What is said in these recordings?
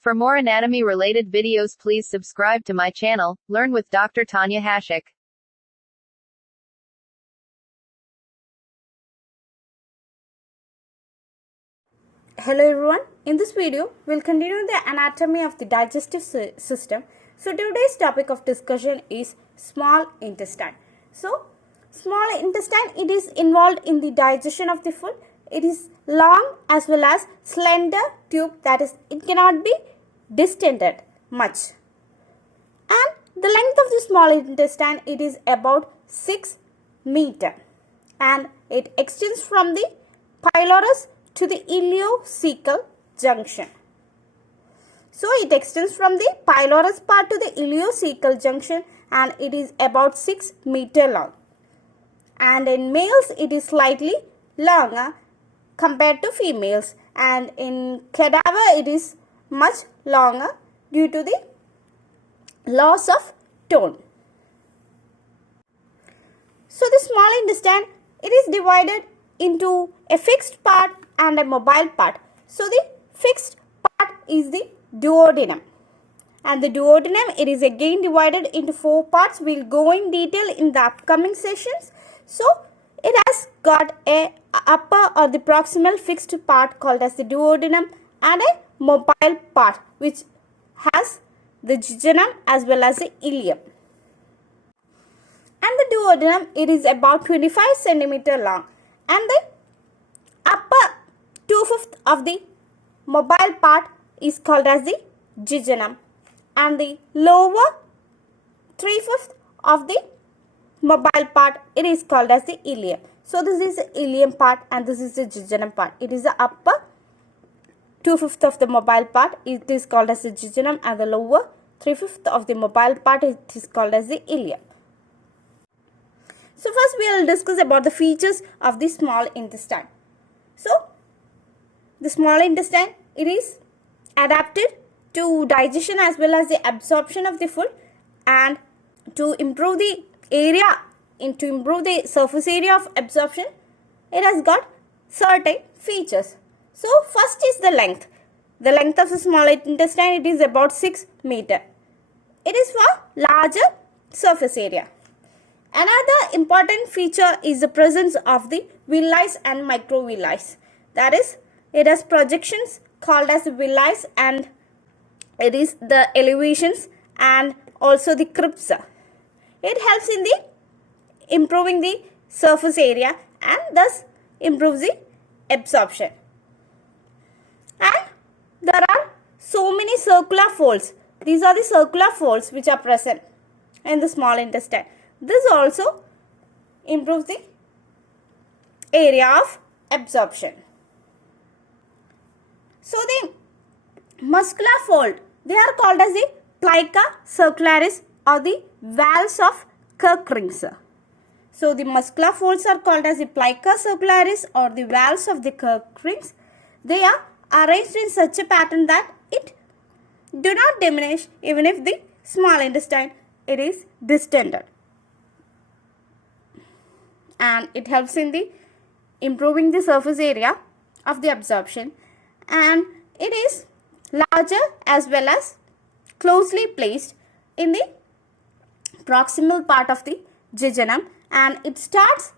For more anatomy-related videos, please subscribe to my channel, Learn with Dr. Tanya Hashik. Hello everyone, in this video we'll continue the anatomy of the digestive system. So today's topic of discussion is small intestine. So small intestine, it is involved in the digestion of the food. It is long as well as slender tube, that is it cannot be distended much. And the length of the small intestine, it is about 6 meter and it extends from the pylorus to the ileocecal junction. So it extends from the pylorus part to the ileocecal junction and it is about 6 meter long. And in males it is slightly longer compared to females, and in cadaver it is much longer due to the loss of tone. So the small intestine, it is divided into a fixed part and a mobile part. So the fixed part is the duodenum, and the duodenum, it is again divided into 4 parts. We'll go in detail in the upcoming sessions. So it has got a upper or the proximal fixed part called as the duodenum and a mobile part which has the jejunum as well as the ileum. And the duodenum, it is about 25 centimeter long, and the upper 2/5 of the mobile part is called as the jejunum and the lower 3/5 of the mobile part, it is called as the ileum. So this is the ileum part and this is the jejunum part. It is the upper 2/5 of the mobile part, it is called as the jejunum, and the lower 3/5 of the mobile part, it is called as the ileum. So first we will discuss about the features of the small intestine. So the small intestine, it is adapted to digestion as well as the absorption of the food, and to improve the area, to improve the surface area of absorption, it has got certain features. So first is the length. The length of the small intestine, it is about 6 meter. It is for larger surface area. Another important feature is the presence of the villi and microvilli. That is, it has projections called as villi, and it is the elevations and also the crypts. It helps in the improving the surface area and thus improves the absorption. And there are so many circular folds. These are the circular folds which are present in the small intestine. This also improves the area of absorption. So the muscular fold, they are called as the plica circularis or the valves of Kirk rings. So the muscular folds are called as the plica circularis or the valves of the Kirk rings. They are arranged in such a pattern that it do not diminish even if the small intestine, it is distended. And it helps in the improving the surface area of the absorption, and it is larger as well as closely placed in the proximal part of the jejunum, and it starts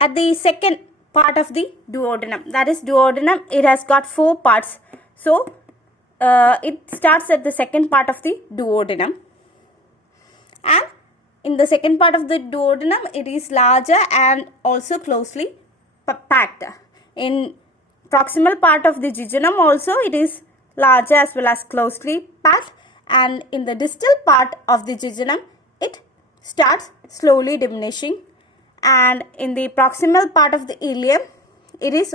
at the second part of the duodenum. That is, duodenum, it has got 4 parts. So it starts at the second part of the duodenum, and in the second part of the duodenum, it is larger and also closely packed. In proximal part of the jejunum also, it is larger as well as closely packed, and in the distal part of the jejunum, it starts slowly diminishing, and in the proximal part of the ileum, it is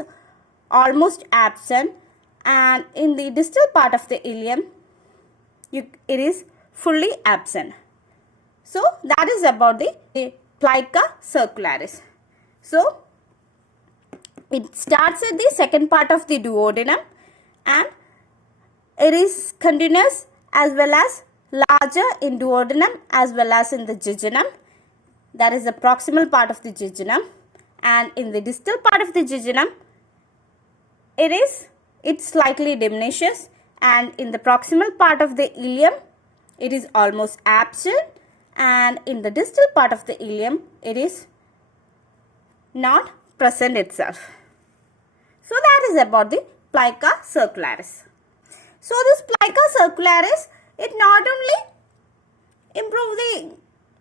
almost absent, and in the distal part of the ileum, it is fully absent. So that is about the plica circularis. So it starts at the second part of the duodenum, and it is continuous as well as larger in duodenum as well as in the jejunum. That is the proximal part of the jejunum, and in the distal part of the jejunum, it slightly diminishes, and in the proximal part of the ileum it is almost absent, and in the distal part of the ileum it is not present itself. So that is about the plica circularis. So this plica circularis, it not only improve the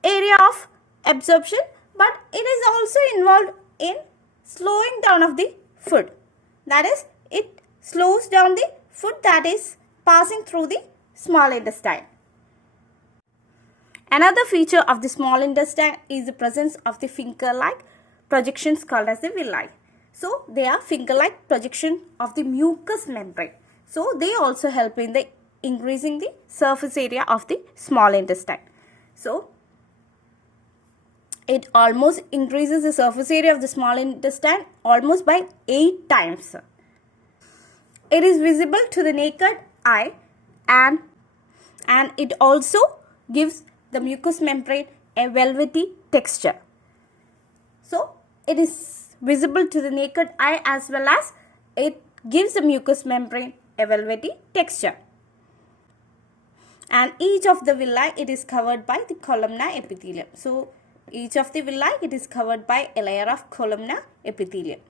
area of absorption, but it is also involved in slowing down of the food. That is, it slows down the food that is passing through the small intestine. Another feature of the small intestine is the presence of the finger-like projections called as the villi. So they are finger-like projection of the mucous membrane. So they also help in the increasing the surface area of the small intestine. So it almost increases the surface area of the small intestine almost by 8 times. It is visible to the naked eye, and it also gives the mucous membrane a velvety texture. So it is visible to the naked eye as well as it gives the mucous membrane a velvety texture. And each of the villi, it is covered by the columnar epithelium. So each of the villi, it is covered by a layer of columnar epithelium.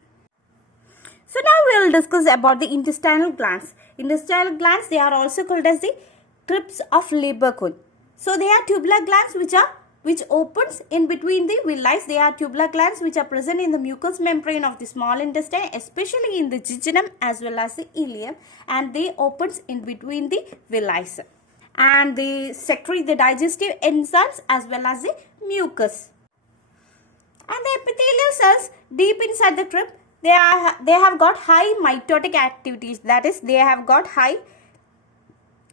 So now we will discuss about the intestinal glands. Intestinal glands, they are also called as the crypts of Lieberkühn. So they are tubular glands which opens in between the villi. They are tubular glands which are present in the mucous membrane of the small intestine, especially in the jejunum as well as the ileum, and they opens in between the villi. And they secrete the digestive enzymes as well as the mucus. And the epithelial cells deep inside the crypt, they have got high mitotic activities. That is, they have got high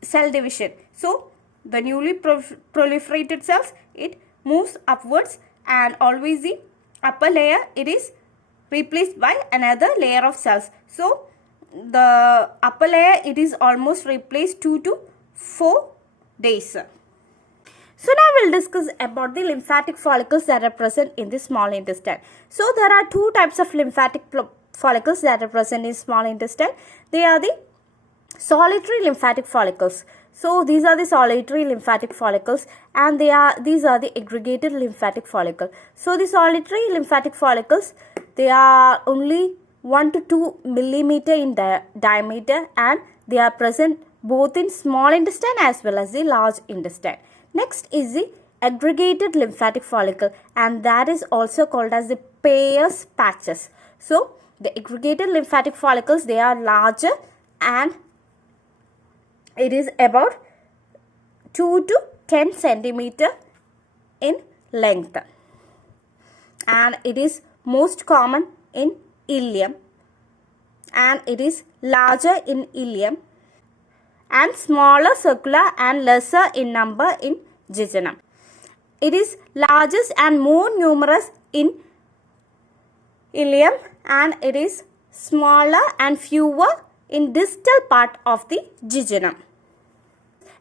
cell division. So the newly proliferated cells, it moves upwards, and always the upper layer, it is replaced by another layer of cells. So the upper layer, it is almost replaced 2 to 4 days. So now we will discuss about the lymphatic follicles that are present in the small intestine. So there are 2 types of lymphatic follicles that are present in small intestine. They are the solitary lymphatic follicles. So these are the solitary lymphatic follicles, and these are the aggregated lymphatic follicle. So the solitary lymphatic follicles, they are only 1 to 2 millimeter in diameter, and they are present both in small intestine as well as the large intestine. Next is the aggregated lymphatic follicle, and that is also called as the Peyer's patches. So the aggregated lymphatic follicles, they are larger, and it is about 2 to 10 centimeter in length, and it is most common in ileum, and it is larger in ileum, and smaller circular and lesser in number in jejunum. It is largest and more numerous in ileum, and it is smaller and fewer in distal part of the jejunum.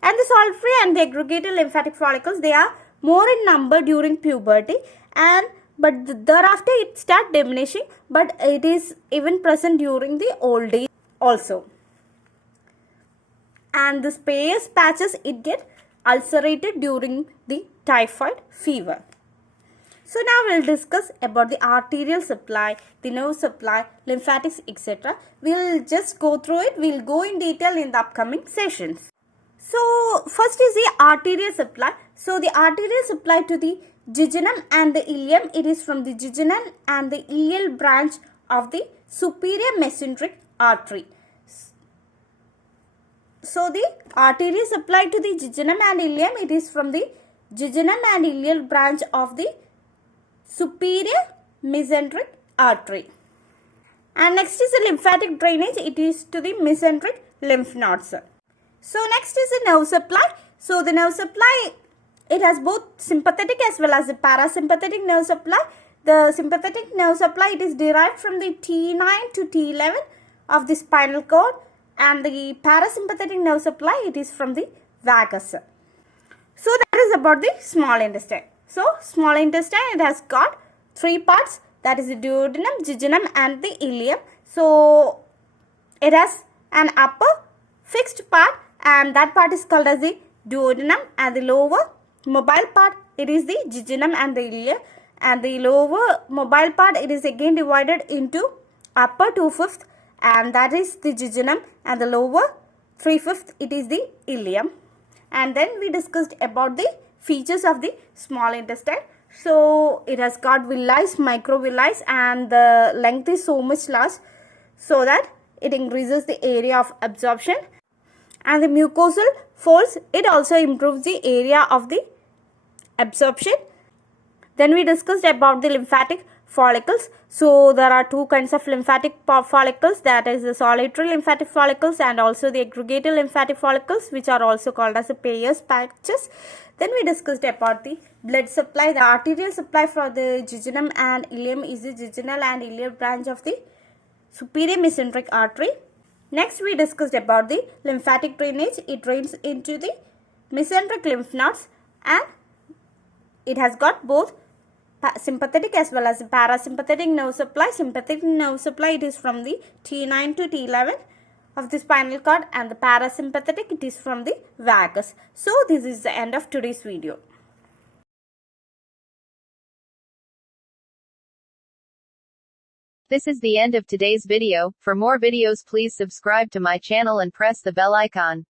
And the solitary and the aggregated lymphatic follicles, they are more in number during puberty, but thereafter it starts diminishing, but it is even present during the old age also. And the Peyer's patches, it get ulcerated during the typhoid fever. So now we will discuss about the arterial supply, the nerve supply, lymphatics, etc. We will just go through it. We will go in detail in the upcoming sessions. So first is the arterial supply. So the arterial supply to the jejunum and the ileum, it is from the jejunum and the ileal branch of the superior mesenteric artery. So the arterial supply to the jejunum and ileum, it is from the jejunum and ileal branch of the superior mesenteric artery. And next is the lymphatic drainage. It is to the mesenteric lymph nodes. So next is the nerve supply. So the nerve supply, it has both sympathetic as well as the parasympathetic nerve supply. The sympathetic nerve supply, it is derived from the T9 to T11 of the spinal cord, and the parasympathetic nerve supply, it is from the vagus. So that is about the small intestine. So small intestine, it has got 3 parts, that is the duodenum, jejunum and the ileum. So it has an upper fixed part, and that part is called as the duodenum, and the lower mobile part, it is the jejunum and the ileum, and the lower mobile part, it is again divided into upper 2/5, and that is the jejunum, and the lower 3/5, it is the ileum. And then we discussed about the features of the small intestine. So it has got villi, microvilli, and the length is so much large so that it increases the area of absorption. And the mucosal folds, it also improves the area of the absorption. Then we discussed about the lymphatic follicles. So there are two kinds of lymphatic follicles, that is the solitary lymphatic follicles and also the aggregated lymphatic follicles, which are also called as the Peyer's patches. Then we discussed about the blood supply. The arterial supply for the jejunum and ileum is the jejunal and ileal branch of the superior mesenteric artery. Next we discussed about the lymphatic drainage. It drains into the mesenteric lymph nodes, and it has got both sympathetic as well as parasympathetic nerve supply. Sympathetic nerve supply, it is from the T9 to T11 of the spinal cord, and the parasympathetic, it is from the vagus. So this is the end of today's video. This is the end of today's video. For more videos, please subscribe to my channel and press the bell icon.